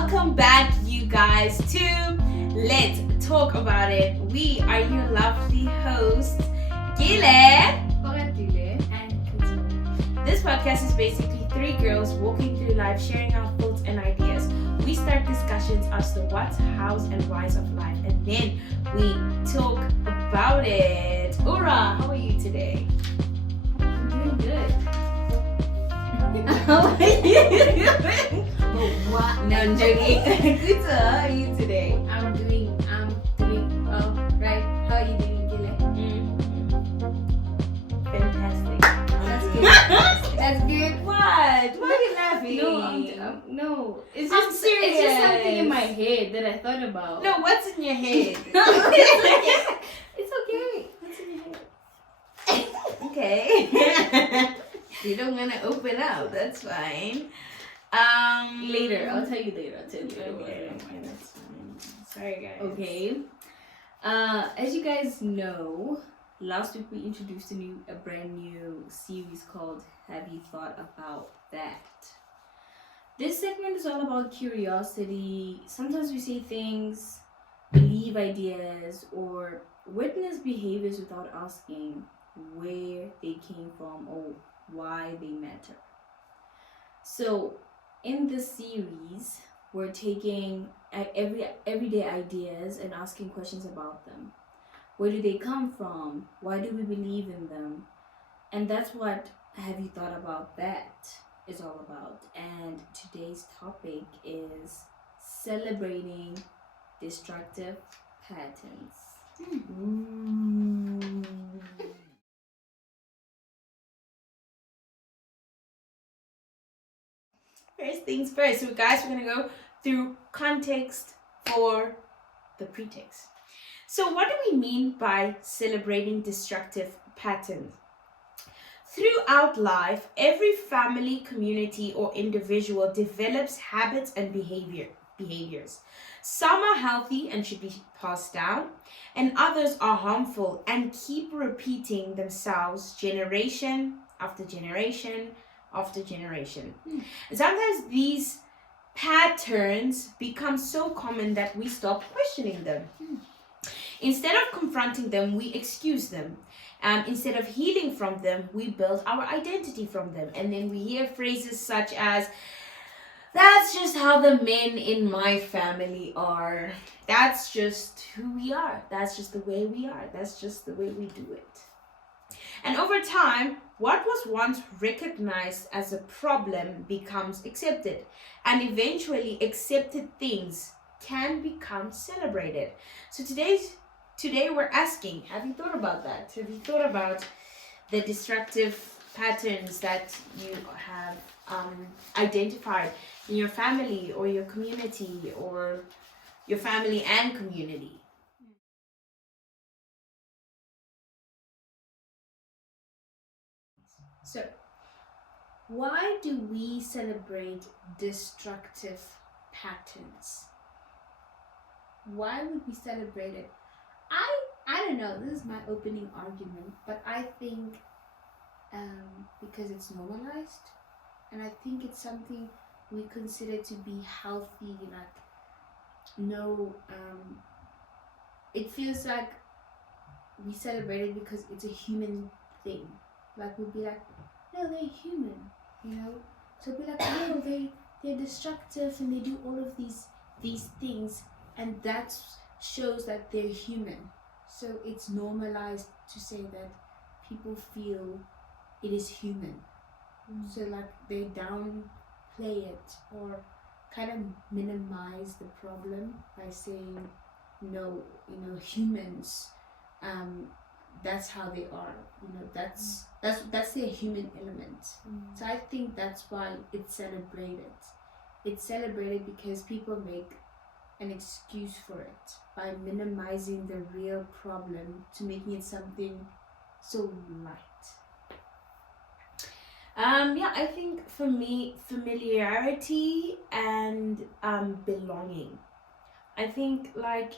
Welcome back, you guys, to Let's Talk About It. We are your lovely hosts, Gile. And This podcast is basically three girls walking through life, sharing our thoughts and ideas. We start discussions as to what's, hows, and whys of life, and then we talk about it. Ura, how are you today? I'm doing good. How are you doing? What? No, I'm joking. Good, how are you today? I'm doing well, right? How are you doing, Gile? Fantastic. That's good. That's good. What? Why are you laughing? No. It's I'm just It's just something in my serious. head that I thought about. No, what's in your head? It's okay. What's in your head? Okay. You don't want to open up. That's fine. Later. I'll tell you later. Okay, that's fine. Sorry, guys. Okay. As you guys know, last week we introduced a brand new series called Have You Thought About That? This segment is all about curiosity. Sometimes we say things, believe ideas, or witness behaviors without asking where they came from or why they matter. So, in this series, we're taking everyday ideas and asking questions about them. Where do they come from? Why do we believe in them? And that's what Have You Thought About That is all about. And today's topic is celebrating destructive patterns. Ooh. First things first. So, guys, we're going to go through context for the pretext. So, what do we mean by celebrating destructive patterns? Throughout life, every family, community, or individual develops habits and behaviors. Some are healthy and should be passed down, and others are harmful and keep repeating themselves generation after generation after generation. And sometimes these patterns become so common that we stop questioning them. Instead of confronting them, we excuse them. Instead of healing from them, we build our identity from them. And then we hear phrases such as, that's just how the men in my family are. That's just who we are. That's just the way we are. That's just the way we do it. And over time, what was once recognized as a problem becomes accepted. And eventually, accepted things can become celebrated. So today we're asking, have you thought about that? Have you thought about the destructive patterns that you have identified in your family or your community or your family and community? So, why do we celebrate destructive patterns? Why would we celebrate it? I don't know. This is my opening argument, but I think because it's normalized, and I think it's something we consider to be healthy. Like no, it feels like we celebrate it because it's a human thing. Like we'd be like, no, they're human, you know. So we'd be like, no, they're destructive and they do all of these things, and that shows that they're human. So it's normalized to say that people feel it is human. So like they downplay it or kind of minimize the problem by saying, no, humans, that's how they are. That's their human element. So I think that's why it's celebrated. It's celebrated because people make an excuse for it by minimizing the real problem to making it something so light. Yeah, I think for me, familiarity and belonging. I think, like,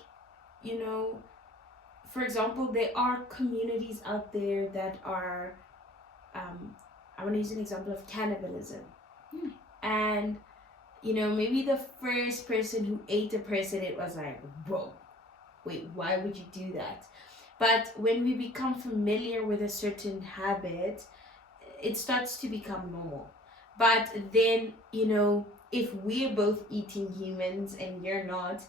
for example, there are communities out there that are, I want to use an example of cannibalism. And maybe the first person who ate a person, it was like, whoa, wait, why would you do that? But when we become familiar with a certain habit, it starts to become normal. But then, if we're both eating humans and you're not,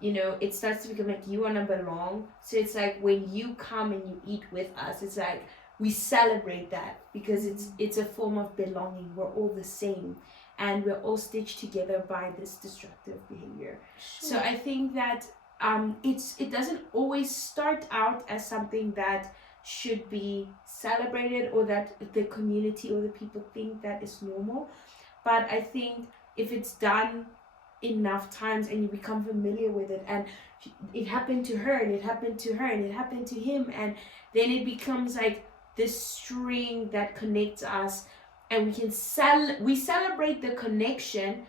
it starts to become like you want to belong. So it's like when you come and you eat with us, it's like we celebrate that because it's a form of belonging. We're all the same and we're all stitched together by this destructive behavior. Sure. So I think that it doesn't always start out as something that should be celebrated or that the community or the people think that is normal. But I think if it's done enough times and you become familiar with it, and it happened to her and it happened to her and it happened to him, and then it becomes like this string that connects us, and we celebrate the connection,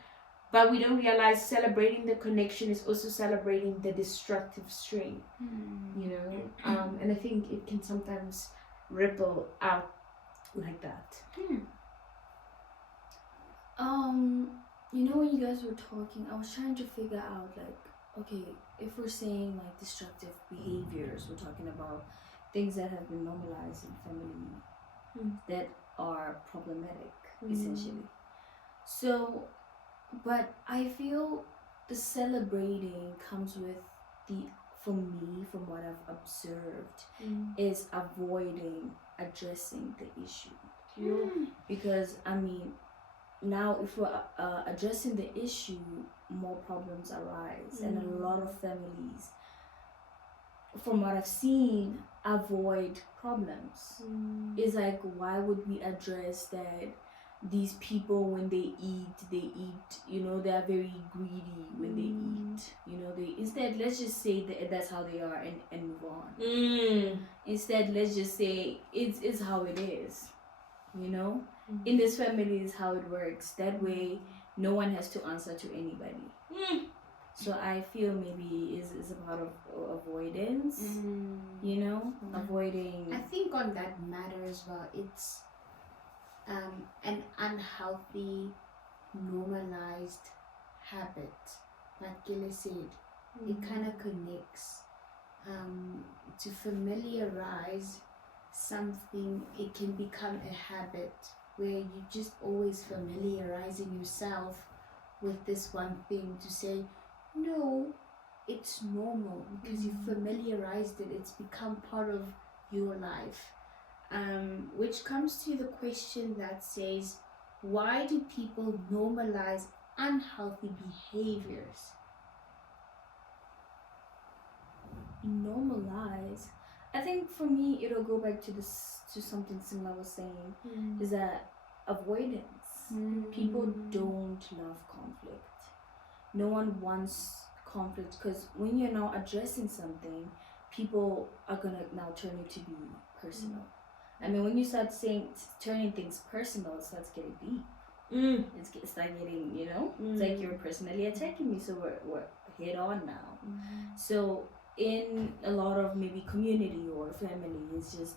but we don't realize celebrating the connection is also celebrating the destructive string. And I think it can sometimes ripple out like that. When you guys were talking, I was trying to figure out, like, okay, if we're saying like destructive behaviors, we're talking about things that have been normalized in family that are problematic, essentially. So, but I feel the celebrating comes with for me, from what I've observed, is avoiding addressing the issue. Because now if we're addressing the issue, more problems arise, and a lot of families, from what I've seen, avoid problems. It's like, why would we address that these people, when they eat, they are very greedy when they eat. Instead, let's just say that that's how they are, and move on. Instead, let's just say it's how it is. In this family is how it works. That way, no one has to answer to anybody. So I feel maybe is a part of avoidance. Avoiding. I think on that matter as well, it's an unhealthy, normalized habit. Like Gila said, it kind of connects. To familiarize something, it can become a habit where you just always familiarizing yourself with this one thing to say, no, it's normal, because you familiarized it. It's become part of your life. Which comes to the question that says, why do people normalize unhealthy behaviors? Normalize. I think for me, it'll go back to something similar I was saying, is that avoidance. People don't love conflict. No one wants conflict, because when you're now addressing something, people are gonna now turn it to be personal. When you start turning things personal, it starts getting deep. It's like getting, it's like you're personally attacking me, so we're head on now. So in a lot of maybe community or family, it's just,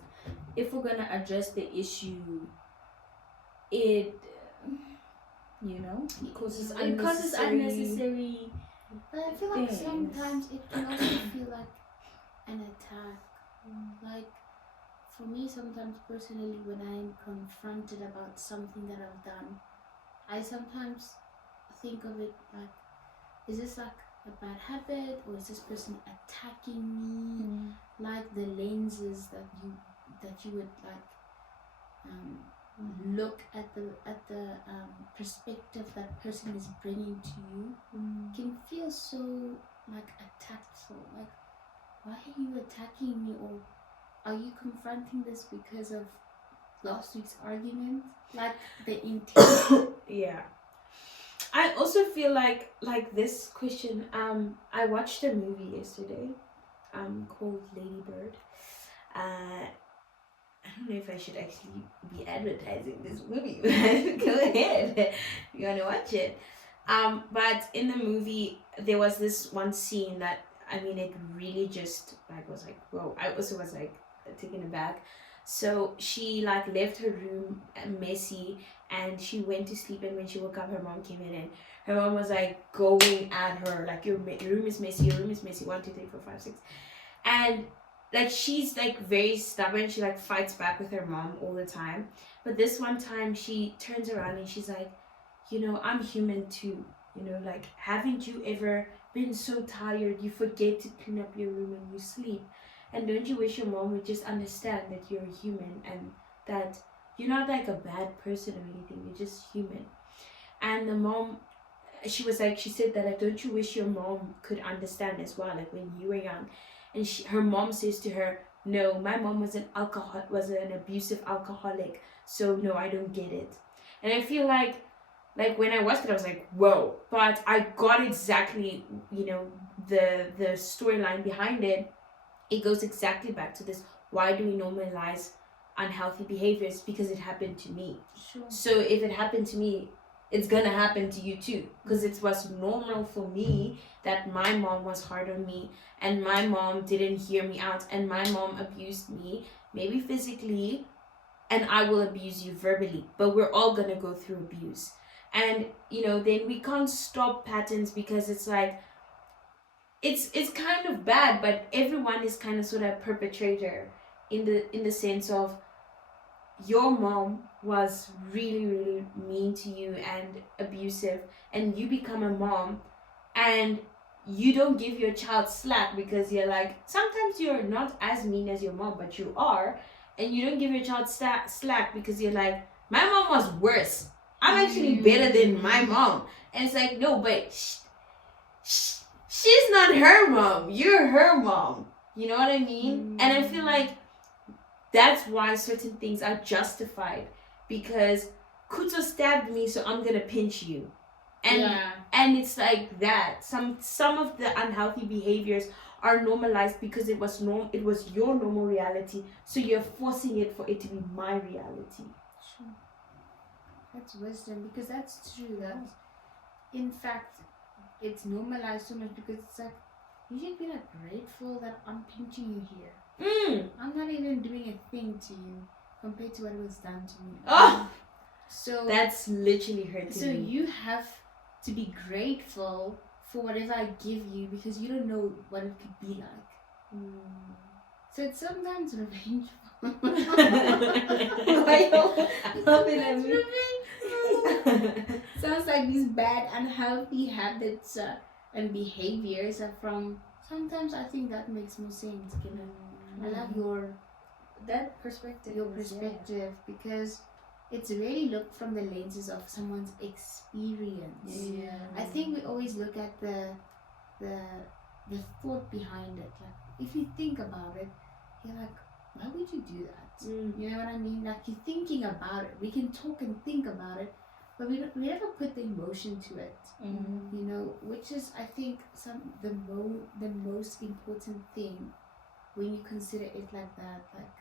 if we're gonna address the issue, it causes unnecessary. But I feel like sometimes it can also feel like an attack. Like, for me, sometimes personally, when I'm confronted about something that I've done, I sometimes think of it like, is this like a bad habit, or is this person attacking me? Like the lenses that you would like look at the perspective that person is bringing to you can feel so like attackful. Like, why are you attacking me, or are you confronting this because of last week's argument? Like the intent. Yeah. I also feel like this question. I watched a movie yesterday, called Lady Bird. I don't know if I should actually be advertising this movie. Go ahead, you wanna watch it. But in the movie, there was this one scene that it really just was like, whoa. I also was like taken aback. So she left her room messy, and she went to sleep, and when she woke up, her mom came in, and her mom was like going at her like your room is messy, your room is messy, 1 2 3 4 5 6, and like she's like very stubborn. She like fights back with her mom all the time. But this one time she turns around and she's like, I'm human too. Like, haven't you ever been so tired you forget to clean up your room when you sleep? And don't you wish your mom would just understand that you're a human and that you're not like a bad person or anything, you're just human? And the mom, she said that like, don't you wish your mom could understand as well, like when you were young? And her mom says to her, no, my mom was an abusive alcoholic, so no, I don't get it. And I feel like when I watched it, I was like, whoa. But I got exactly, the storyline behind it. It goes exactly back to this: why do we normalize unhealthy behaviors? Because it happened to me. Sure. So if it happened to me, it's gonna happen to you too, because it was normal for me that my mom was hard on me and my mom didn't hear me out and my mom abused me, maybe physically, and I will abuse you verbally, but we're all gonna go through abuse. And then we can't stop patterns, because it's like it's kind of bad, but everyone is kind of sort of a perpetrator in the sense of your mom was really, really mean to you and abusive, and you become a mom and you don't give your child slack, because you're like, sometimes you're not as mean as your mom, but you are. And you don't give your child slack because you're like, my mom was worse, I'm actually better than my mom. And it's like, no, but she's not her mom, you're her mom. You know what I mean? And I feel like that's why certain things are justified, because Kuto stabbed me, so I'm gonna pinch you. And it's like that. Some of the unhealthy behaviors are normalized because it was your normal reality, so you're forcing it for it to be my reality. Sure. That's wisdom, because that's true. That, in fact, it's normalized so much, because it's like, you should be like grateful that I'm pinching you here. I'm not even doing a thing to you compared to what was done to me. Oh, so that's literally hurting so me. You have to be grateful for whatever I give you, because you don't know what it could be like. So it's sometimes revengeful. Why you laughing at me? Revengeful. Sounds like these bad, unhealthy habits and behaviors are from. Sometimes I think that makes more sense. I love that perspective. your perspective, because it's really looked from the lenses of someone's experience. Yeah. I think we always look at the thought behind it. Like, if you think about it, you're like, why would you do that? You know what I mean? Like, you're thinking about it. We can talk and think about it, but we never put the emotion to it. Which is, I think, the most important thing when you consider it like that. Like,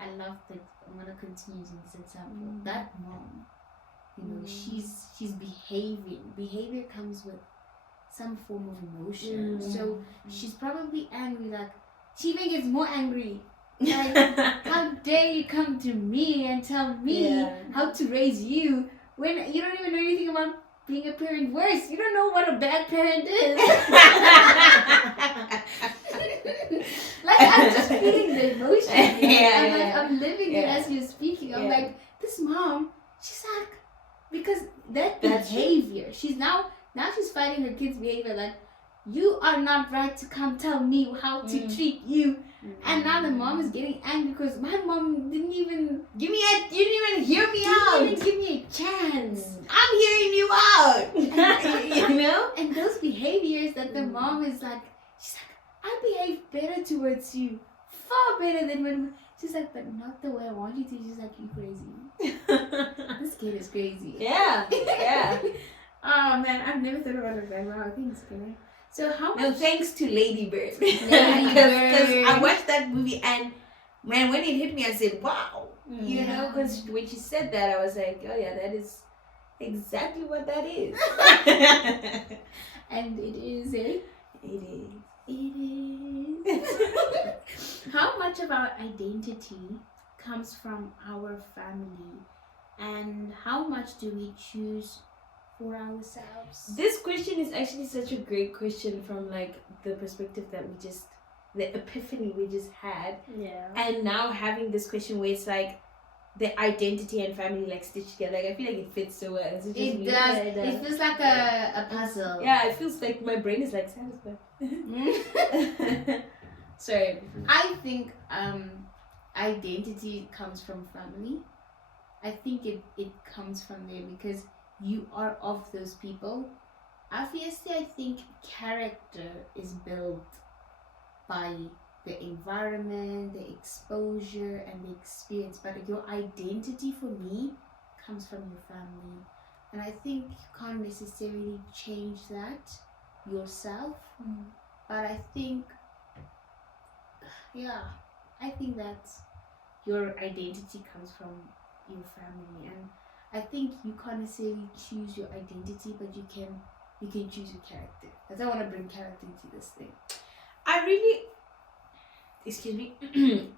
I love that. I'm gonna continue using this example. That mom, she's behaving. Behavior comes with some form of emotion. So she's probably angry. Like, she even gets more angry. Like, how dare you come to me and tell me how to raise you when you don't even know anything about being a parent? Worse, you don't know what a bad parent is. Like, I'm just feeling the emotion. I'm living it as you're speaking. I'm like, this mom, she's like, because that's behavior. She's now she's fighting her kids' behavior. Like, you are not right to come tell me how to treat you. And now the mom is getting angry because my mom didn't even you didn't even hear me out. Didn't even give me a chance. I'm hearing you out. And those behaviors that the mom is like, she's like, I behave better towards you, far better than when. She's like, but not the way I want you to. She's like, you crazy. This kid is crazy. Yeah. Oh man, I've never thought about it like, wow, thanks, Karen. So how much? No, thanks to Lady Bird. Because Bird. I watched that movie and man, when it hit me, I said, wow. Because when she said that, I was like, oh yeah, that is exactly what that is. And it is, eh? It is. How much of our identity comes from our family, and how much do we choose for ourselves? This question is actually such a great question from like the perspective that the epiphany we just had, Yeah. and now having this question where it's like the identity and family like stitched together. Like I feel like it fits so well. Is it just It me? does. Yeah, it does. It feels like a puzzle. Yeah, it feels like my brain is like satisfied. Sorry. I think identity comes from family. I think it comes from there because you are of those people. Obviously, I think character is built by the environment, the exposure, and the experience. But your identity, for me, comes from your family. And I think you can't necessarily change that yourself. But I think, yeah, I think that your identity comes from your family. And I think you can't necessarily choose your identity, but you can choose your character. Because I want to bring character into this thing. I really, excuse me,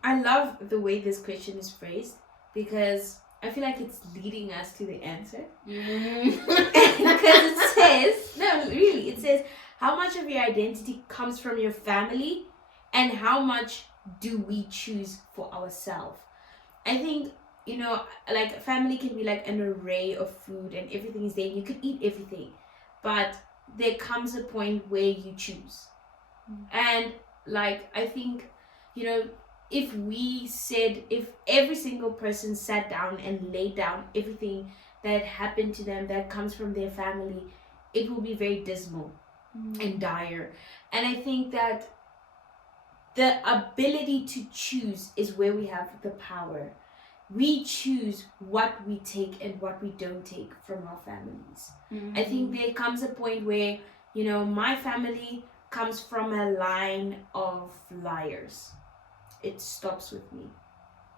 I love the way this question is phrased because I feel like it's leading us to the answer. Because it says, no, really, it says how much of your identity comes from your family and how much do we choose for ourselves. I think, like family can be like an array of food and everything is there. You could eat everything, but there comes a point where you choose. And like I think, if every single person sat down and laid down everything that happened to them that comes from their family, it will be very dismal and dire. And I think that the ability to choose is where we have the power. We choose what we take and what we don't take from our families. I think there comes a point where, my family comes from a line of liars. It stops with me.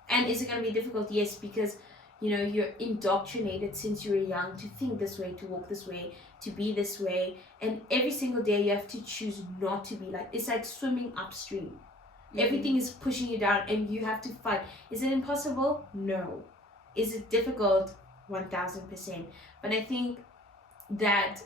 And is it going to be difficult? Yes, because, you're indoctrinated since you were young to think this way, to walk this way, to be this way. And every single day you have to choose not to be like, it's like swimming upstream. Everything is pushing you down and you have to fight. Is it impossible? No. Is it difficult? 1000%. But I think that,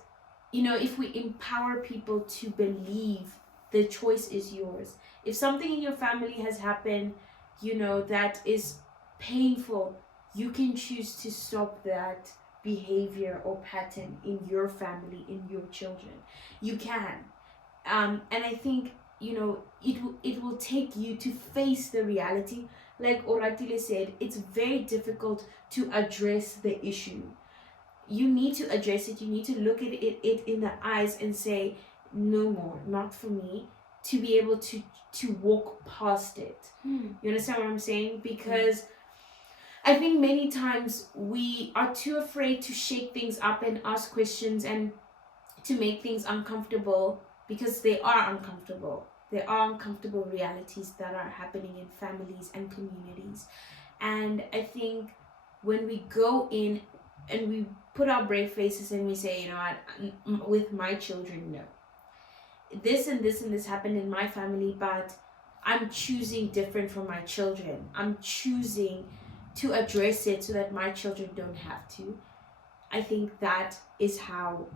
if we empower people to believe the choice is yours. If something in your family has happened, that is painful, you can choose to stop that behavior or pattern in your family, in your children. You can. And I think, it will take you to face the reality. Like Oratile said, it's very difficult to address the issue. You need to address it. You need to look at it in the eyes and say, no more, not for me, to be able to walk past it. You understand what I'm saying? Because I think many times we are too afraid to shake things up and ask questions and to make things uncomfortable, because they are uncomfortable. There are uncomfortable realities that are happening in families and communities. And I think when we go in and we put our brave faces and we say, with my children, no. This and this and this happened in my family, but I'm choosing different from my children. I'm choosing to address it so that my children don't have to. I think that is how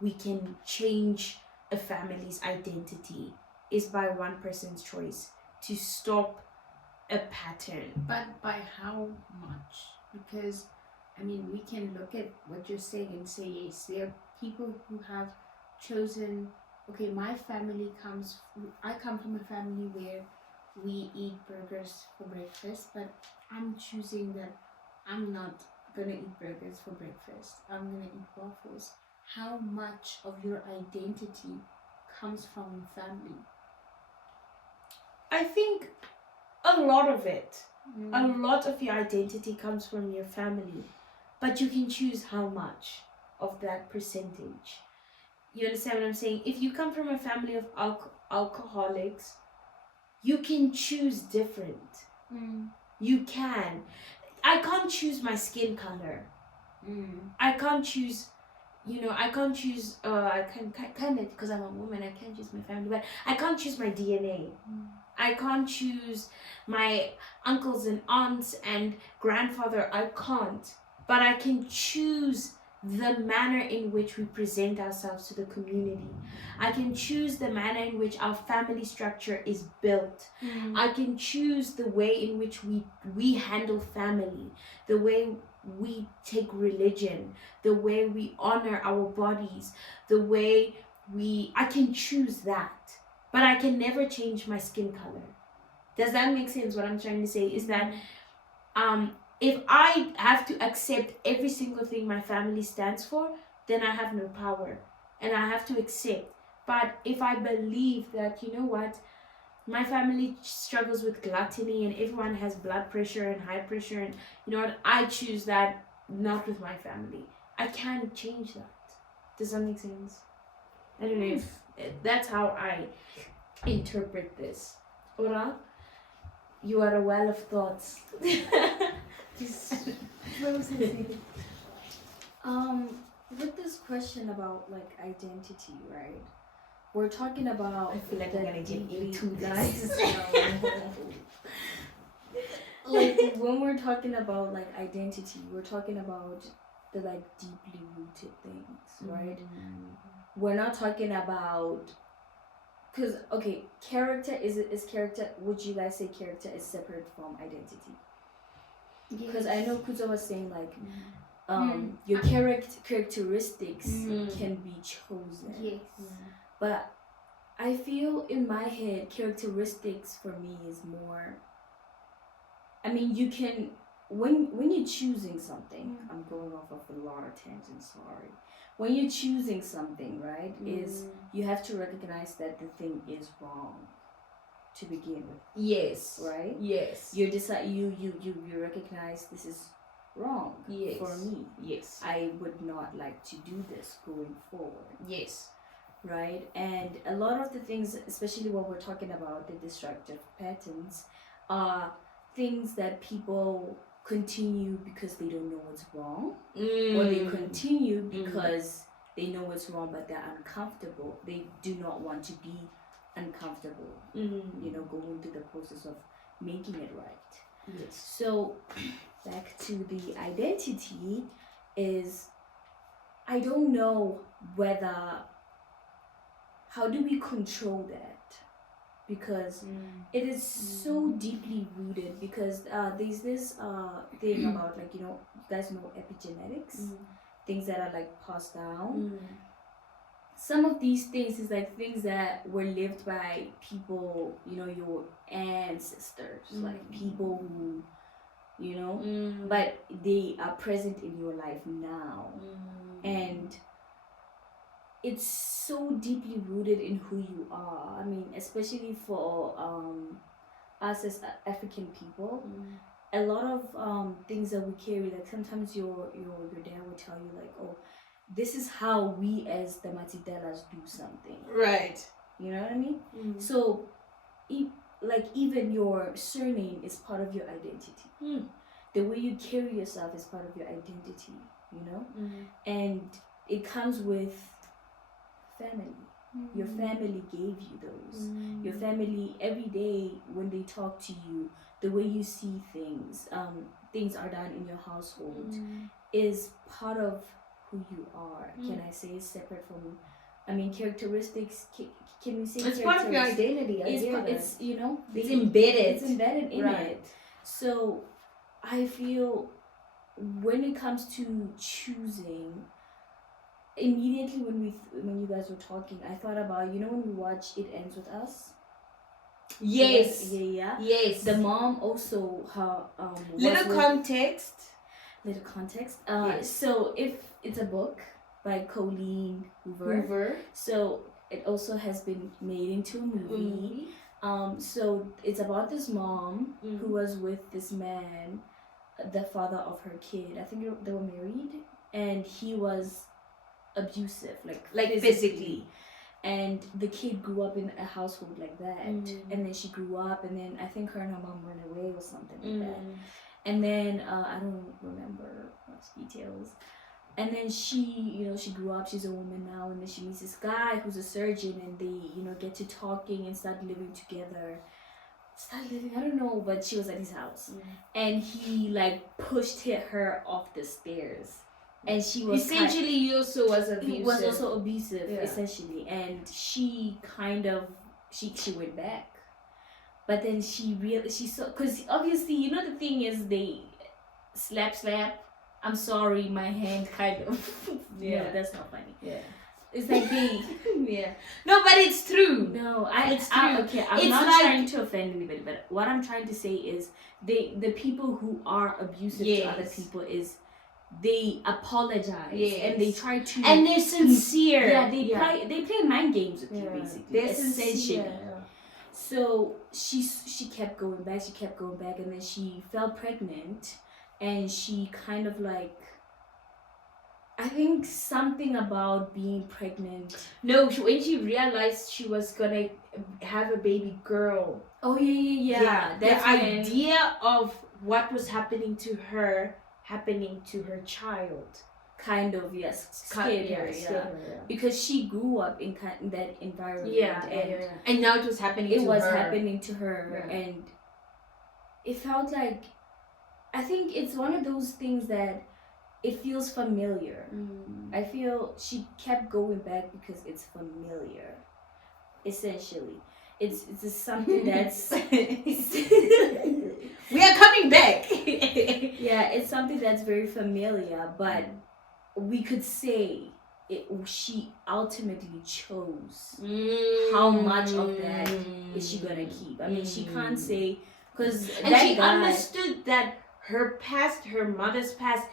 we can change a family's identity, is by one person's choice to stop a pattern. But by how much? Because we can look at what you're saying and say, yes, there are people who have chosen, okay, I come from a family where we eat burgers for breakfast, but I'm choosing that I'm not gonna eat burgers for breakfast. I'm gonna eat waffles. How much of your identity comes from family? I think a lot of it. A lot of your identity comes from your family, but you can choose how much of that percentage. You understand what I'm saying? If you come from a family of alcoholics, you can choose different. You can. I can't choose my skin color. I can't choose, I can because I'm a woman, I can't choose my family, but I can't choose my DNA. I can't choose my uncles and aunts and grandfather. I can't. But I can choose the manner in which we present ourselves to the community. I can choose the manner in which our family structure is built. I can choose the way in which we handle family, the way we take religion, the way we honor our bodies, the way I can choose that. But I can never change my skin color. Does that make sense? What I'm trying to say is that if I have to accept every single thing my family stands for, then I have no power and I have to accept. But if I believe that, you know what, my family struggles with gluttony and everyone has blood pressure and high pressure, and you know what, I choose that not with my family. I can't change that. Does that make sense? I don't know if that's how I interpret this. Ora, you are a well of thoughts. With this question about like identity, right? We're talking about. I feel like we're gonna get into guys. Like when we're talking about like identity, we're talking about the like deeply rooted things, right? We're not talking about, because okay, character is character. Would you guys say character is separate from identity? Because I know Kuzo was saying like your characteristics can be chosen. Yes. But I feel in my head characteristics for me is more, I mean, you can, when you're choosing something, I'm going off of a lot of tangents, sorry. When you're choosing something, right, is you have to recognize that the thing is wrong to begin with. Yes. Right? Yes. You decide, you recognize this is wrong for me. Yes. I would not like to do this going forward. Yes. Right? And a lot of the things, especially when we're talking about the destructive patterns, are things that people continue because they don't know what's wrong, or they continue because they know what's wrong but they're uncomfortable. They do not want to be uncomfortable, you know, going through the process of making it right. Yes. So back to the identity is, I don't know whether, how do we control that? Because it is so deeply rooted, because there's this thing about, like, you know, you guys know epigenetics, things that are like passed down. Some of these things is like things that were lived by people, you know, your ancestors, like people who, you know, but they are present in your life now. And it's so deeply rooted in who you are. I mean, especially for us as African people, a lot of things that we carry, like sometimes your dad will tell you like, oh, this is how we as the Matidelas do something. Right. You know what I mean? So, like even your surname is part of your identity. The way you carry yourself is part of your identity, you know? And it comes with family. Your family gave you those. Your family, every day when they talk to you, the way you see things, things are done in your household, is part of who you are. Can I say it's separate from, I mean, characteristics, can we say it's part of your identity? It's, you know, it's embedded. It's embedded in it. So I feel when it comes to choosing, immediately when you guys were talking, I thought about, you know, when we watch It Ends With Us. Yes. Yes. The mom also, her little context. Yes. So if it's a book by Colleen Hoover, so it also has been made into a movie. So it's about this mom who was with this man, the father of her kid. I think they were married, and he was abusive, like physically. And the kid grew up in a household like that, and then she grew up, and then I think her and her mom ran away or something like that. And then I don't remember much details. And then she grew up, she's a woman now, and then she meets this guy who's a surgeon, and they, you know, get to talking and start living together. I don't know, but she was at his house. And he like pushed her off the stairs. and she was essentially he also was it abusive. was also abusive, Yeah. essentially, and she kind of she went back, but then she saw, because obviously, you know, the thing is, they slap. I'm sorry, my hand kind of. Yeah. No, that's not funny. Yeah. It's like they. Yeah. No, but it's true. No, It's true. okay. I'm It's not like- trying to offend anybody, but what I'm trying to say is the people who are abusive to other Yes. people is they apologize Yes. and they try to, And they're sincere. yeah, they play mind games with you, Yeah. basically. They're Essentially. sincere. So she kept going back, and then she fell pregnant, and she kind of like, I think something about being pregnant. No, when she realized she was gonna have a baby girl. Oh yeah. The idea of what was happening to her child. Kind of, yes, scared her, because she grew up in that environment. And now it was happening it to was her. happening to her, Yeah. and it felt like, I think it's one of those things that it feels familiar. I feel she kept going back because it's familiar, essentially. It's just something that's We are coming back. yeah, it's something that's very familiar, but we could say she ultimately chose how much of that is she gonna keep. I mean, she can't say, because and she understood that her past, her mother's past,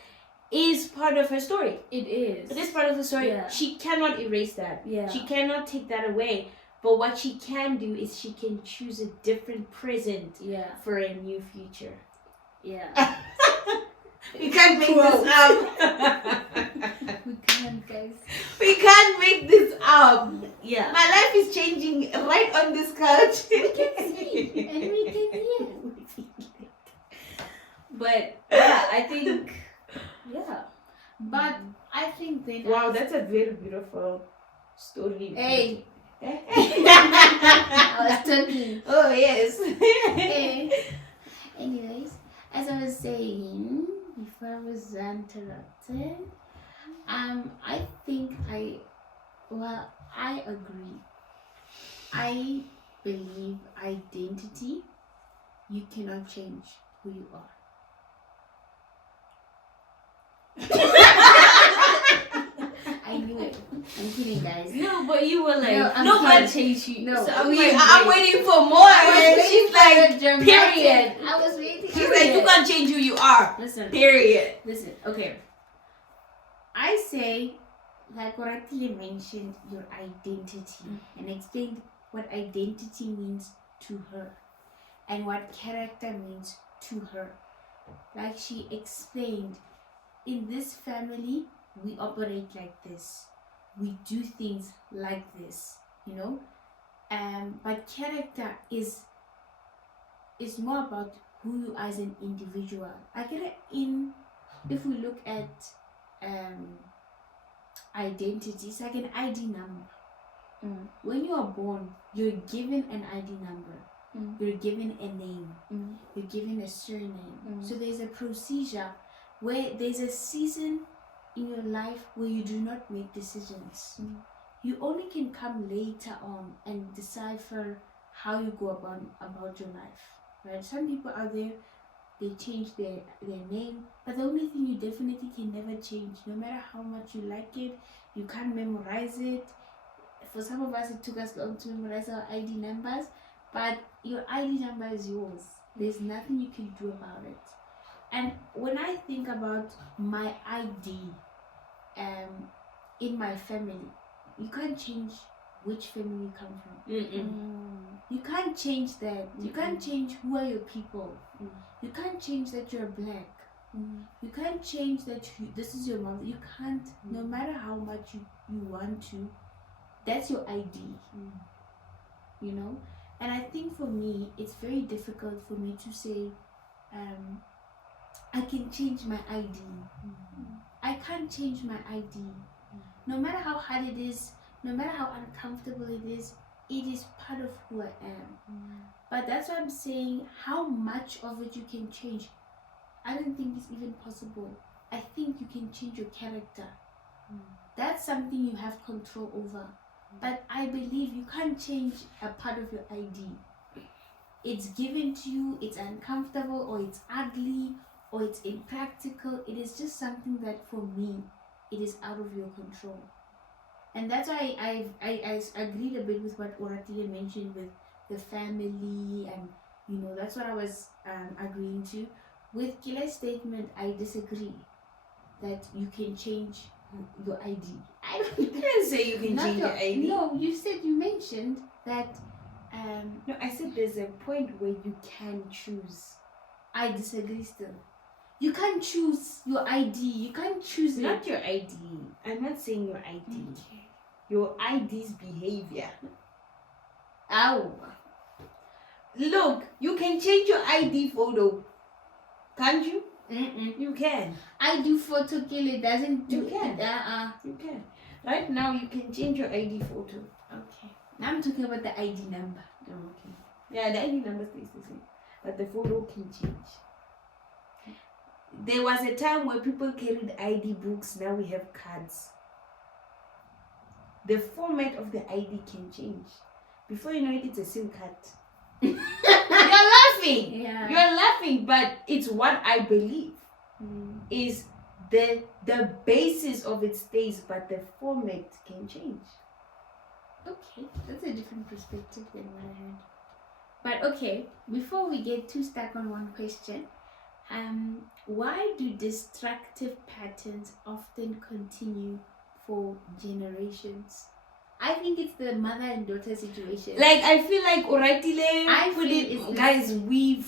is part of her story. It is. It is part of the story. Yeah. She cannot erase that. Yeah. She cannot take that away. But what she can do is she can choose a different present for a new future. Yeah. We can't make this up. We can't, guys. We can't make this up. Yeah. My life is changing right on this couch. We can see and we can hear. But yeah, I think But I think then. Wow, that's a very beautiful story. Hey. I I was talking. Oh yes. Hey. Anyways, as I was saying before I was interrupted, I think I agree. I believe identity, you cannot change who you are. I knew it. I'm kidding, guys. no, but you were like, No, I'm no, kidding. but change you. No. So I'm like, waiting for more. And she's like, period. I was waiting. She's like, you can't change who you are. listen, Period. okay. I say, like what Atile mentioned, your identity, and explained what identity means to her and what character means to her. Like she explained, in this family, we operate like this. We do things like this, you know? But character is more about who you are as an individual. I get it if we look at identity, it's like an ID number. When you are born, you're given an ID number. You're given a name. You're given a surname. So there's a procedure where there's a season in your life where you do not make decisions. You only can come later on and decipher how you go about your life. Right? Some people out there, they change their name, but the only thing you definitely can never change, no matter how much you like it, you can't memorize it. For some of us, it took us long to memorize our ID numbers, but your ID number is yours. There's nothing you can do about it. And when I think about my ID in my family, you can't change which family you come from. You can't change that. You can't change who are your people. You can't change that you're black. You can't change that this is your mom. You can't, no matter how much you want to. That's your ID. You know? And I think for me, it's very difficult for me to say, I can change my ID. I can't change my ID. No matter how hard it is, no matter how uncomfortable it is part of who I am. But that's why I'm saying how much of it you can change. I don't think it's even possible. I think you can change your character. That's something you have control over. But I believe you can't change a part of your ID. It's given to you, it's uncomfortable, or it's ugly, or it's impractical. It is just something that for me, it is out of your control. And that's why I agreed a bit with what Oratile mentioned with the family, and that's what I was agreeing to. With Kile's statement, I disagree that you can change your ID. I didn't say you can change your ID. No, you mentioned that. No, I said there's a point where you can choose. I disagree still. You can't choose your ID. You can't choose Not your ID. I'm not saying your ID. Okay. Your ID's behavior. Ow. Look, you can change your ID photo. Can't you? Mm-mm. You can. ID photo Kile doesn't do You can. You can. Right now you can change your ID photo. Okay. Now I'm talking about the ID number. Oh, okay. Yeah, the ID number stays the same. But the photo can change. There was a time where people carried ID books. Now we have cards. The format of the ID can change. Before you know it, it's a SIM card. You're laughing. Yeah. You're laughing, but it's what I believe is the basis of it stays, but the format can change. Okay, that's a different perspective than what I had. But okay, before we get too stuck on one question, why do destructive patterns often continue for generations? I think it's the mother and daughter situation. Like, I feel like Oratile I put feel it, guys, we've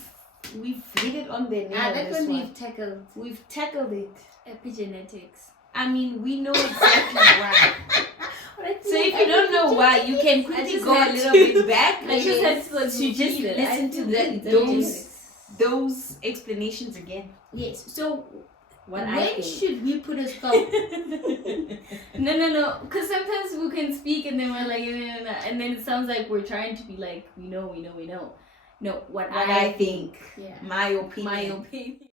hit it on the nail. That's what we've tackled. We've tackled it. Epigenetics. I mean, we know exactly why. So if you don't know why, you can quickly go a little bit back. I just had to just listen to those explanations again. Yes. So When should we put a stop? No. Because sometimes we can speak and then we're like, no. And then it sounds like we're trying to be like, we know. No, what I think. Yeah. My opinion. My opinion.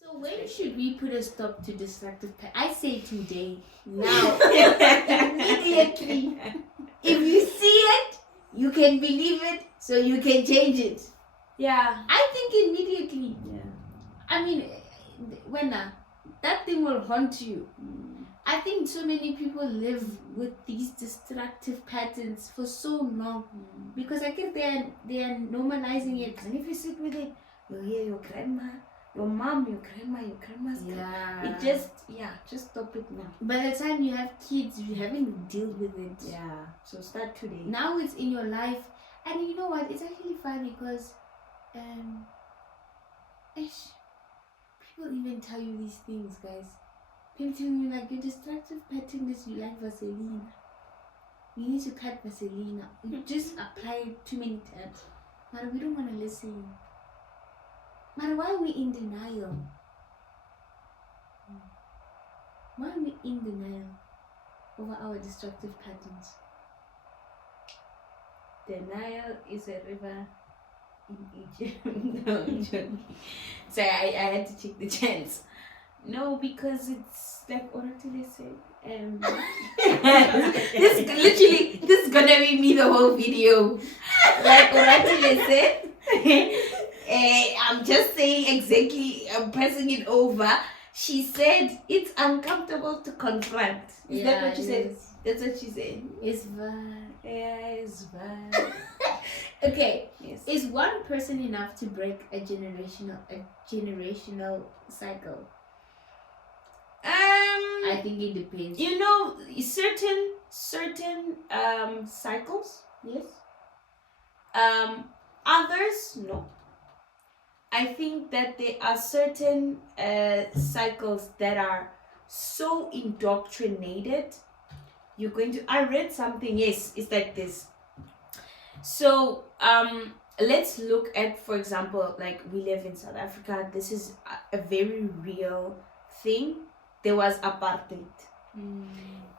So when should we put a stop to destructive I say today. Now. Immediately. If you see it, you can believe it, so you can change it. Yeah. I think immediately. Yeah. I mean, when that thing will haunt you. I think so many people live with these destructive patterns for so long because I think they are normalizing it. And if you sit with it, you'll hear your grandma, your mom, your grandma's Yeah. it just stop it now. By the time you have kids, you haven't dealt with it. Yeah. So start today. Now it's in your life, and you know what? It's actually funny because, people even tell you these things, guys. People tell me like your destructive pattern is you like Vaseline. You need to cut Vaseline. You just apply it too many times. But we don't want to listen. But why are we in denial? Why are we in denial over our destructive patterns? Denial is a river in Egypt. No, I'm joking. So I had to take the chance. No, because it's like Oratile said. This is gonna be me the whole video. Like Oratile said. I'm just saying exactly. I'm passing it over. She said it's uncomfortable to confront. Is that what she said? That's what she said. It's bad. Yeah, it's bad. Okay. Yes. Is one person enough to break a generational cycle? I think it depends. You know, certain cycles, yes. Others, no. I think that there are certain cycles that are so indoctrinated. You're going to. I read something. Yes, it's like this. So let's look at, for example, like we live in South Africa. This is a very real thing. There was apartheid.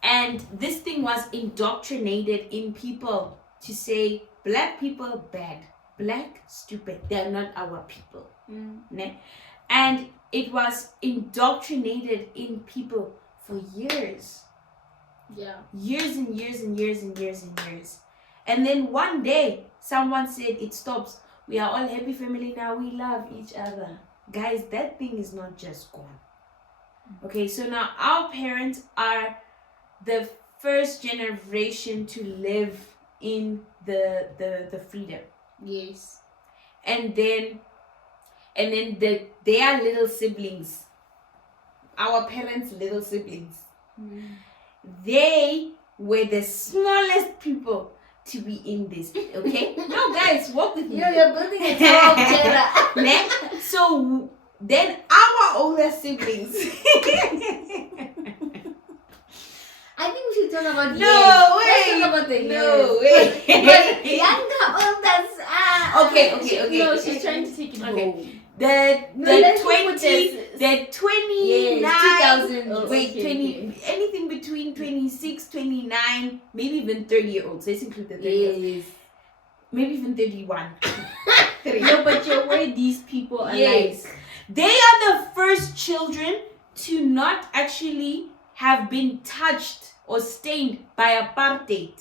And this thing was indoctrinated in people to say black people bad, black, stupid. They're not our people. Mm. Ne? And it was indoctrinated in people for years. Yeah. Years and years and years and years and years. And then one day, someone said it stops. We are all happy family now. We love each other. Guys, that thing is not just gone. Okay, so now our parents are the first generation to live in the freedom. Yes. And then their little siblings, our parents' little siblings, they were the smallest people to be in this. Okay? No, guys, walk with me. You're building a tower of terror. Ne? So then our older siblings. I think we should talk about No years. way. Let's talk about the No years. way. But younger, oldest. Okay. No, she's trying to take it Okay. home. The let's 20, put this- the 29, Yes, 2000. wait, Okay, 20, anything between 26, 29, maybe even 30-year-olds. Let's include the 30-year-olds. Yes. Maybe even 31. No, but you're where these people are Yes. like. They are the first children to not actually have been touched or stained by apartheid,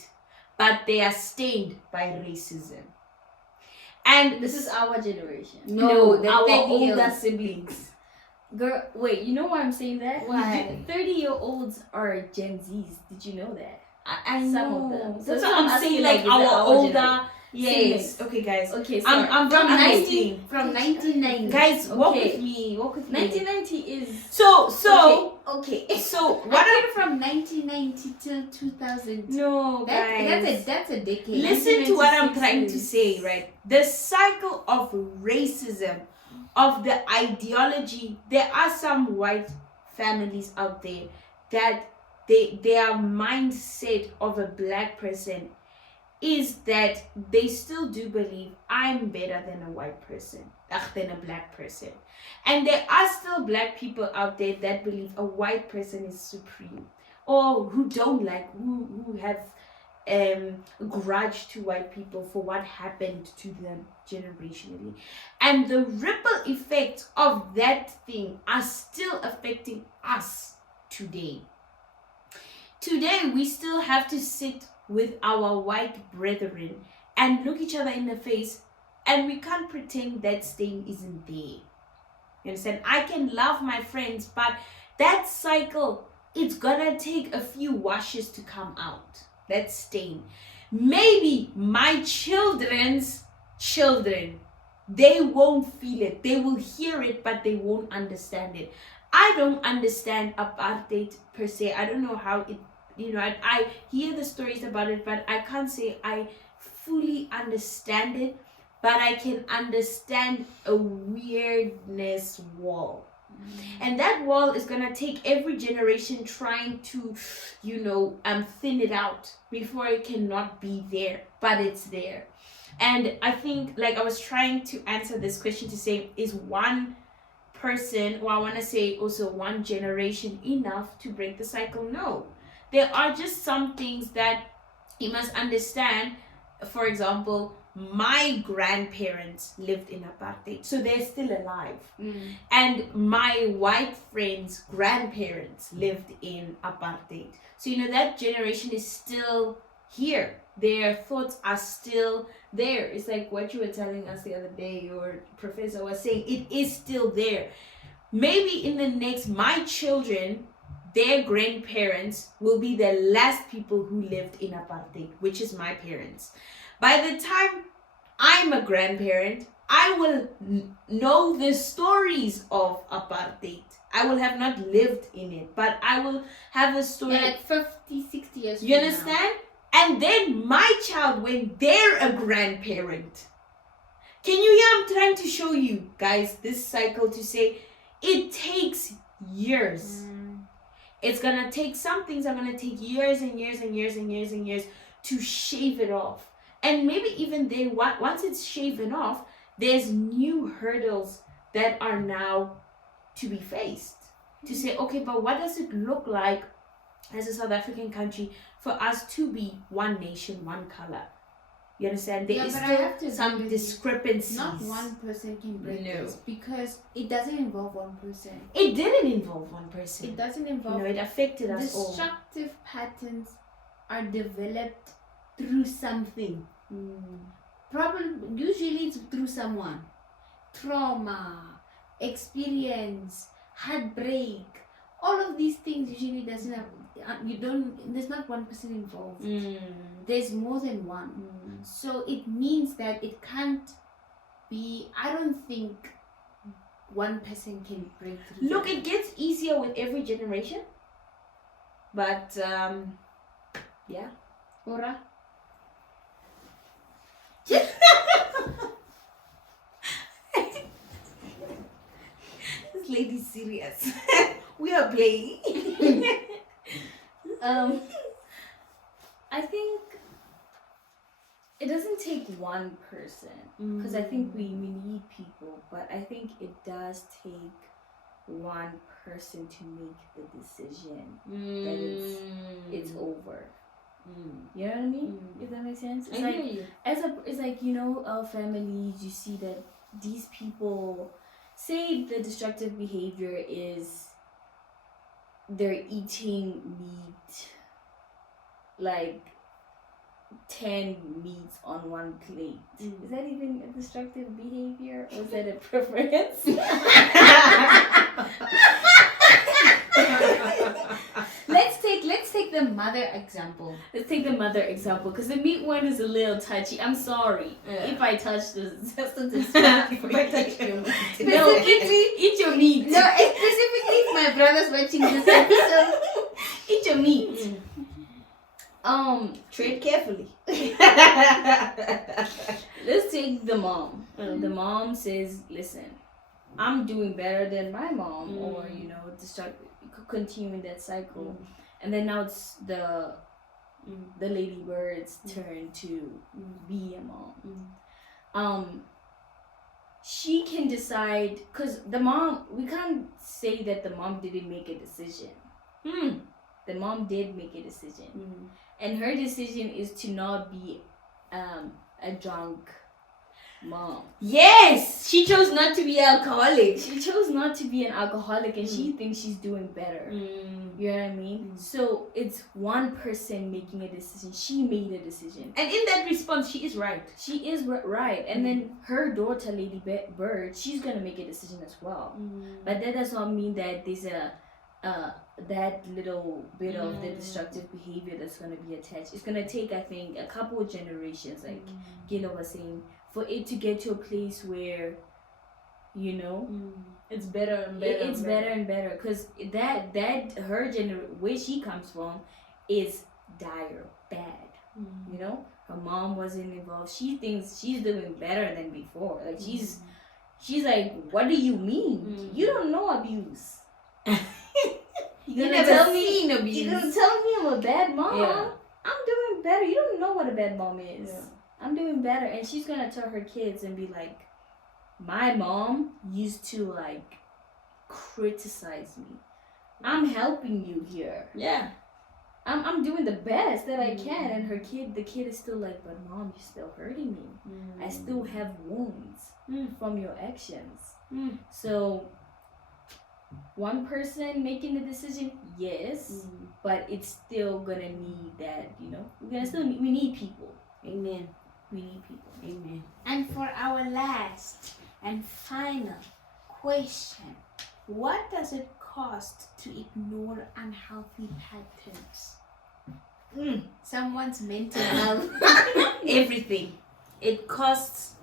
but they are stained by racism. And This is our generation. no, the our 30 year older olds. siblings. Girl, wait, you know why I'm saying that? Why? 30-year-olds are Gen Zs. Did you know that? I Some know. of them. That's So what I'm asking, saying. like, Like is it our our older. generation? Yes. Same. Okay, guys. Okay, so I'm from done 19, listening. from 1990. Guys, walk Okay. with me. Walk with me. 1990 is So okay. so What what? I from 1990 till 2000. No, guys. That's a decade. Listen to what I'm 1996 trying to is- say, right? The cycle of racism, of the ideology. There are some white families out there that their mindset of a black person is that they still do believe I'm better than a white person, than a black person. And there are still black people out there that believe a white person is supreme, or who don't like, who have grudge to white people for what happened to them generationally. And the ripple effects of that thing are still affecting us today. Today, we still have to sit with our white brethren and look each other in the face, and we can't pretend that stain isn't there. You understand? I can love my friends, but that cycle, it's gonna take a few washes to come out. That stain. Maybe my children's children, they won't feel it. They will hear it, but they won't understand it. I don't understand apartheid per se. I don't know how it, I hear the stories about it, but I can't say I fully understand it. But I can understand a weirdness wall. And that wall is gonna take every generation trying to, thin it out before it cannot be there, but it's there. And I think, like, I was trying to answer this question to say, is one person, or I want to say also one generation, enough to break the cycle? No. There are just some things that you must understand. For example, my grandparents lived in apartheid, so they're still alive. And my white friends' grandparents lived in apartheid. So, that generation is still here. Their thoughts are still there. It's like what you were telling us the other day, your professor was saying, it is still there. Maybe in the next, my children, their grandparents will be the last people who lived in apartheid, which is my parents. By the time I'm a grandparent, I will know the stories of apartheid. I will have not lived in it, but I will have a story. Yeah, like 50, 60 years You from now. understand? And then my child, when they're a grandparent, can you hear? I'm trying to show you guys this cycle to say it takes years. It's gonna take, some things are gonna take years and years and years and years and years to shave it off. And maybe even then, once it's shaven off, there's new hurdles that are now to be faced. To say, okay, but what does it look like as a South African country for us to be one nation, one color? You understand? There Yeah, is but I have still to some agree with you. discrepancies. Not one person can break No. this because it doesn't involve one person. It didn't involve one person. It doesn't You involve know, it affected us all. destructive patterns are developed through something. Usually it's through someone. Trauma, experience, heartbreak. All of these things usually doesn't have. There's not one person involved. There's more than one. So it means that it can't be. I don't think one person can break through. Look, that. it gets easier with every generation. But, yeah. Ora. This lady's serious. We are playing. I think it doesn't take one person because I think we need people, but I think it does take one person to make the decision that it's over. You know what I mean? If that makes sense. It's I like hear you. it's like, you know, our families, you see that these people say the destructive behavior is they're eating meat, like 10 meats on one plate. Is that even a destructive behavior or is that a preference? Let's take the mother example. Let's take the mother example because the meat one is a little touchy. I'm sorry if I touch this. Just a destructive behavior. No, eat your meat. No, specifically if my brother's watching this episode. Eat your meat. Tread carefully. Let's take the mom. The mom says, listen, I'm doing better than my mom, or, you know, continuing that cycle. And then now it's the lady bird's turn to be a mom. She can decide, because the mom, we can't say that the mom didn't make a decision. The mom did make a decision. And her decision is to not be a drunk mom. Yes! She chose not to be alcoholic. She chose not to be an alcoholic and she thinks she's doing better. You know what I mean? So it's one person making a decision. She made a decision. And in that response, she is right. She is right. And then her daughter, Lady Bird, she's going to make a decision as well. But that does not mean that there's that little bit of the destructive behavior that's going to be attached. It's going to take, I think, a couple of generations, like Gila was saying, for it to get to a place where, you know, It's better and better. it's better and better, because that her where she comes from is dire, bad. You know, her mom wasn't involved. She thinks she's doing better than before. Like she's like, what do you mean? You don't know abuse. You never tell seen me abuse. you're gonna tell me I'm a bad mom? Yeah. I'm doing better. You don't know what a bad mom is. Yeah. I'm doing better. And she's gonna tell her kids and be like, my mom used to like criticize me. I'm helping you here. Yeah. I'm doing the best that I can. And the kid is still like, but mom, you're still hurting me. I still have wounds from your actions. So one person making the decision, yes, but it's still gonna need that, you know, we need people. Amen. We need people. Amen. And for our last and final question, what does it cost to ignore unhealthy patterns? Someone's mental health. Everything. It costs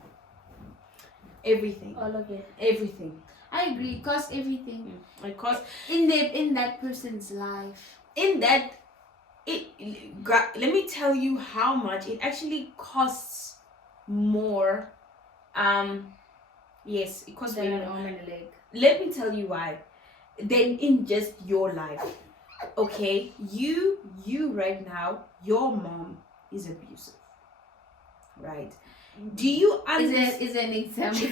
everything. All of it. Everything. I agree. It costs everything It costs in that person's life. in that let me tell you how much it actually costs more. Yes, it costs Than way an more. arm and a leg. Let me tell you why. Then in just your life. Okay, you right now, your mom is abusive. Right? Do you understand? Is an example.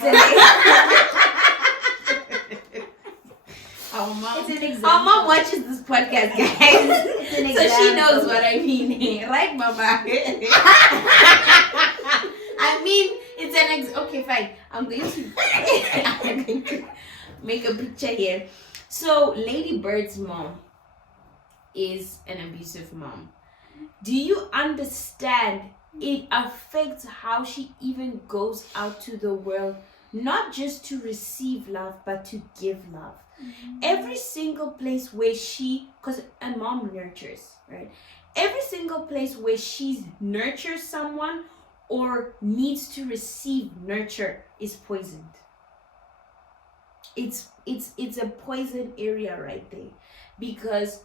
Our mom, It's an example. our mom watches this podcast, guys. It's an So she knows example. what I mean. Right, Mama? Okay, fine. I'm going to I'm going to make a picture here. So Lady Bird's mom is an abusive mom. Do you understand it affects how she even goes out to the world, not just to receive love, but to give love? Every single place where because a mom nurtures, right? Every single place where she nurtures someone or needs to receive nurture is poisoned. It's a poison area right there, because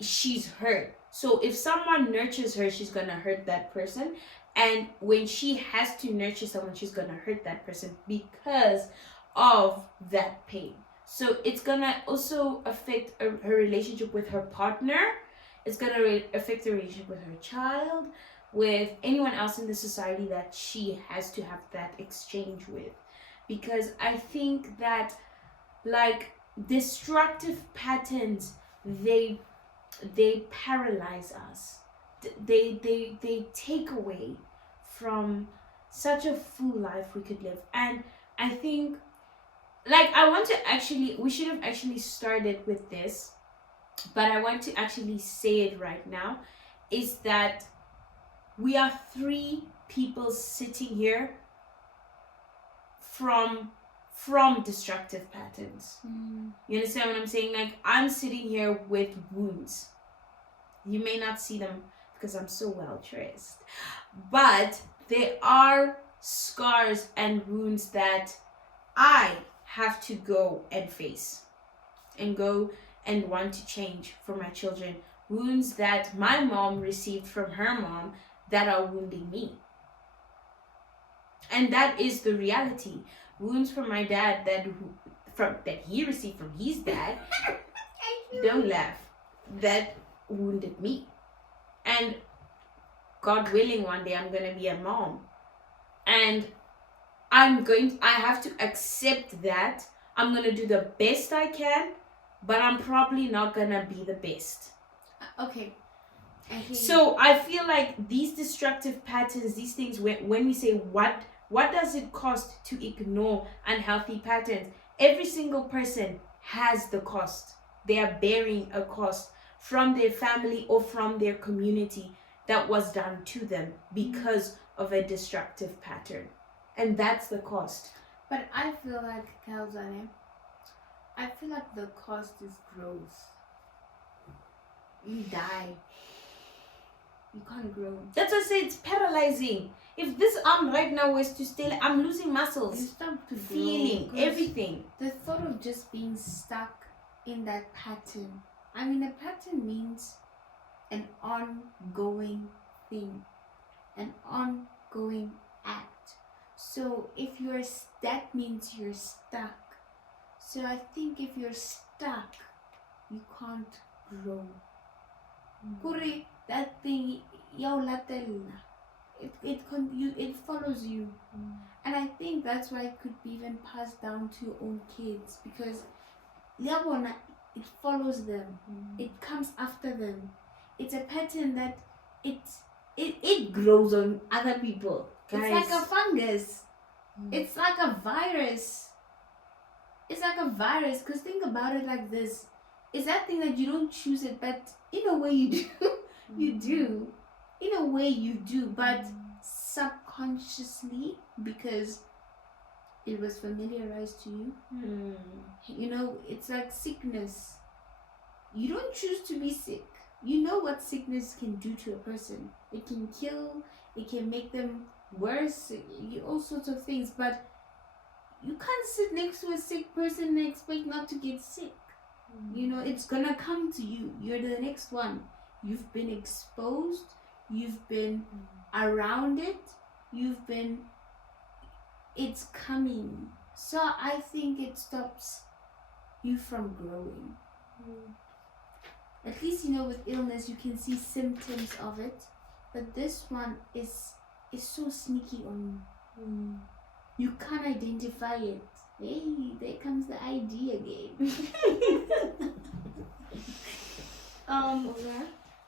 she's hurt. So if someone nurtures her, she's gonna hurt that person, and when she has to nurture someone, she's gonna hurt that person because of that pain. So it's gonna also affect her relationship with her partner. It's gonna affect the relationship with her child, with anyone else in the society that she has to have that exchange with. Because I think that, like, destructive patterns, they paralyze us. They take away from such a full life we could live. And I think, like, we should have actually started with this, but I want to actually say it right now, is that we are 3 people sitting here from destructive patterns. You understand what I'm saying? Like, I'm sitting here with wounds. You may not see them because I'm so well dressed, but there are scars and wounds that I have to go and face, and go and want to change for my children. Wounds that my mom received from her mom that are wounding me. And that is the reality. Wounds from my dad that he received from his dad. Don't laugh. That wounded me. And God willing, one day I'm gonna be a mom. And I have to accept that. I'm gonna do the best I can, but I'm probably not gonna be the best. Okay. So I feel like these destructive patterns, these things, when we say what does it cost to ignore unhealthy patterns, every single person has the cost. They are bearing a cost from their family or from their community that was done to them because of a destructive pattern. And that's the cost. But I feel like, Kalzane, the cost is growth. You die. You can't grow. That's why I say it's paralyzing. If this arm right now was to stay, I'm losing muscles. You stop to feeling grow, everything. The thought of just being stuck in that pattern. I mean, a pattern means an ongoing thing, an ongoing act. So if that means you're stuck. So I think if you're stuck, you can't grow. Kuri, that thing, it follows you. And I think that's why it could be even passed down to your own kids, because it follows them. It comes after them. It's a pattern that it grows on other people. Guys. It's like a fungus. It's like a virus. It's like a virus, because think about it like this. It's that thing that you don't choose it, but in a way you do. You do. In a way you do, but subconsciously, because it was familiarized to you. You know, it's like sickness. You don't choose to be sick. You know what sickness can do to a person. It can kill, it can make them worse, all sorts of things, but you can't sit next to a sick person and expect not to get sick. You know, it's gonna come to you. You're the next one. You've been exposed, you've been around it, it's coming. So I think it stops you from growing. At least, you know, with illness you can see symptoms of it, but this one is so sneaky on you. You can't identify it. Hey, there comes the ID again.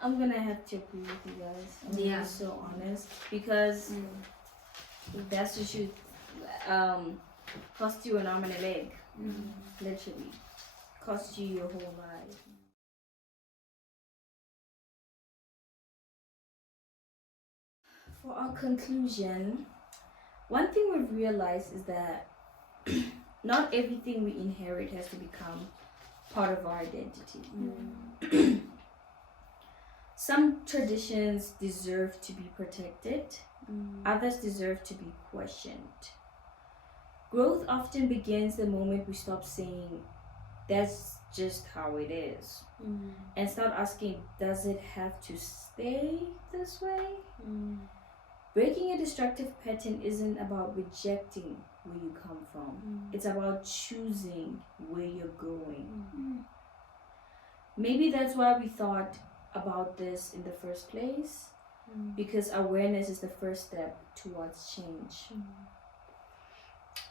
I'm gonna have to agree with you guys. I'm being so honest, because That's what should cost you an arm and a leg. Literally. Cost you your whole life. For our conclusion, one thing we've realized is that not everything we inherit has to become part of our identity. Some traditions deserve to be protected, others deserve to be questioned. Growth often begins the moment we stop saying, that's just how it is, and start asking, does it have to stay this way? Breaking a destructive pattern isn't about rejecting where you come from. It's about choosing where you're going. Maybe that's why we thought about this in the first place, because awareness is the first step towards change.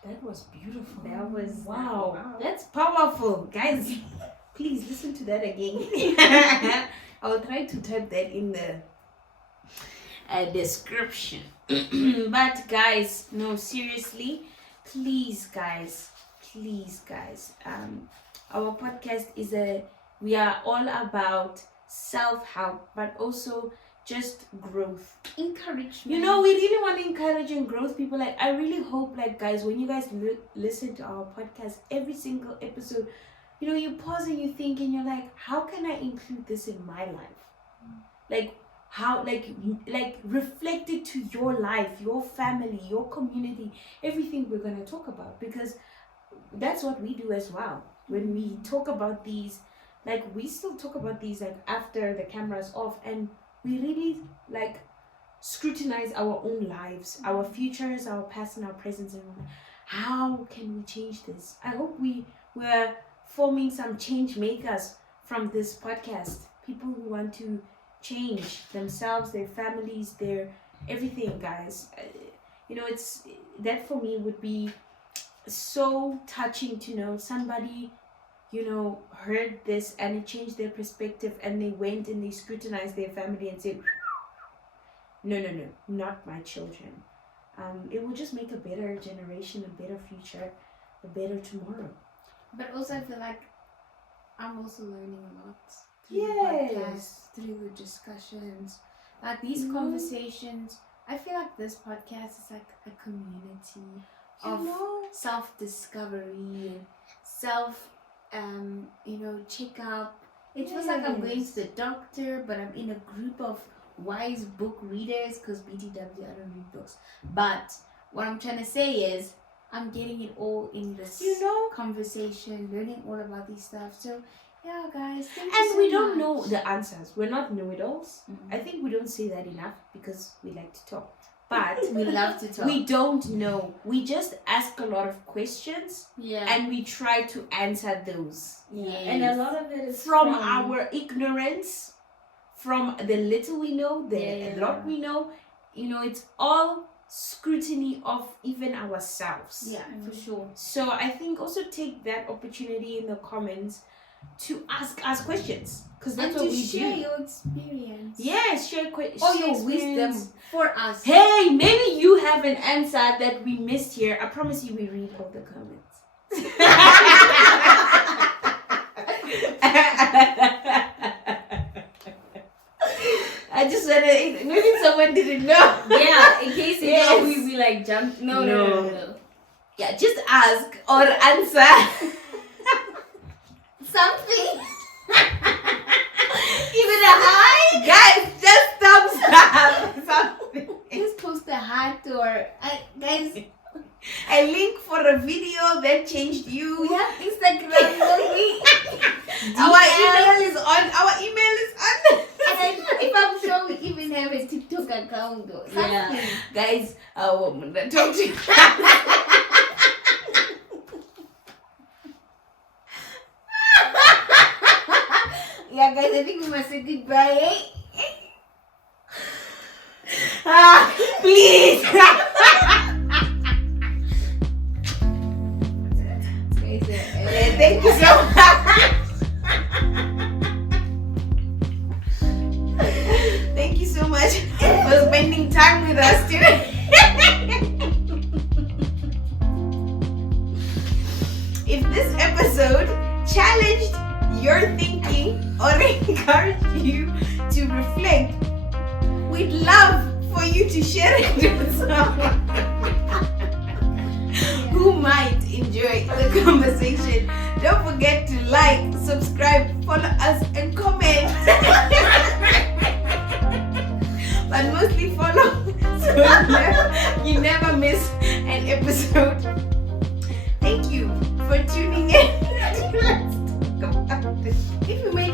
That was beautiful. That was Wow. That's powerful, guys. Please listen to that again. I'll try to type that in the description. But guys, no, seriously, please guys, our podcast is we are all about self-help, but also just growth, Encouragement. we really want to encourage and growth people. Like, I really hope, like, guys, when you guys listen to our podcast, every single episode, you pause and you think and you're like, how can I include this in my life? Like, how, like reflect it to your life, your family, your community, everything we're going to talk about, because that's what we do as well. When we talk about these, like, we still talk about these, like, after the camera's off, and we really, like, scrutinize our own lives, our futures, our past and our present, and how can we change this? I hope we're forming some change makers from this podcast, people who want to change themselves, their families, their everything, guys. It's that for me would be so touching to know somebody heard this and it changed their perspective, and they went and they scrutinized their family and said, no, not my children. It will just make a better generation, a better future, a better tomorrow. But also I feel like I'm also learning a lot through Yes. the podcast, through the discussions, like these conversations. I feel like this podcast is like a community of self-discovery and self check up. It feels like I'm going to the doctor, but I'm in a group of wise book readers, because BTW, I don't read books. But what I'm trying to say is I'm getting it all in this conversation, learning all about these stuff. So yeah, guys, thank you so we don't much. know the answers. We're not know-it-alls. I think we don't say that enough because we like to talk. But We love to talk. we don't know. We just ask a lot of questions, and we try to answer those. And a lot of it is from our ignorance, from the little we know, the lot we know. It's all scrutiny of even ourselves. Yeah, for sure. So I think also take that opportunity in the comments to ask us questions, because that's And what to we share do. your experience. Yes, share questions. Or your wisdom for us. Hey, maybe you have an answer that we missed here. I promise you, we read all the comments. I just wanna, maybe someone didn't know. Yeah, in case you Yes. know, we be like jump. No. Yeah, just ask or answer. Something. Even a hi, guys, just thumbs up. Something. Just post a heart or guys. A link for a video that changed you. We have Instagram, don't we? Our email is on. And if I'm sure we even have a TikTok account though. Yeah, guys, talk to you. Yeah, guys, I think we must say goodbye. Eh? Please. Thank you so much. Thank you so much for spending time with us today. encourage you to reflect. We'd love for you to share it with someone who might enjoy the conversation. Don't forget to like, subscribe, follow us, and comment. But mostly follow, so you never miss an episode. Thank you for tuning in. Let's talk about it. If you made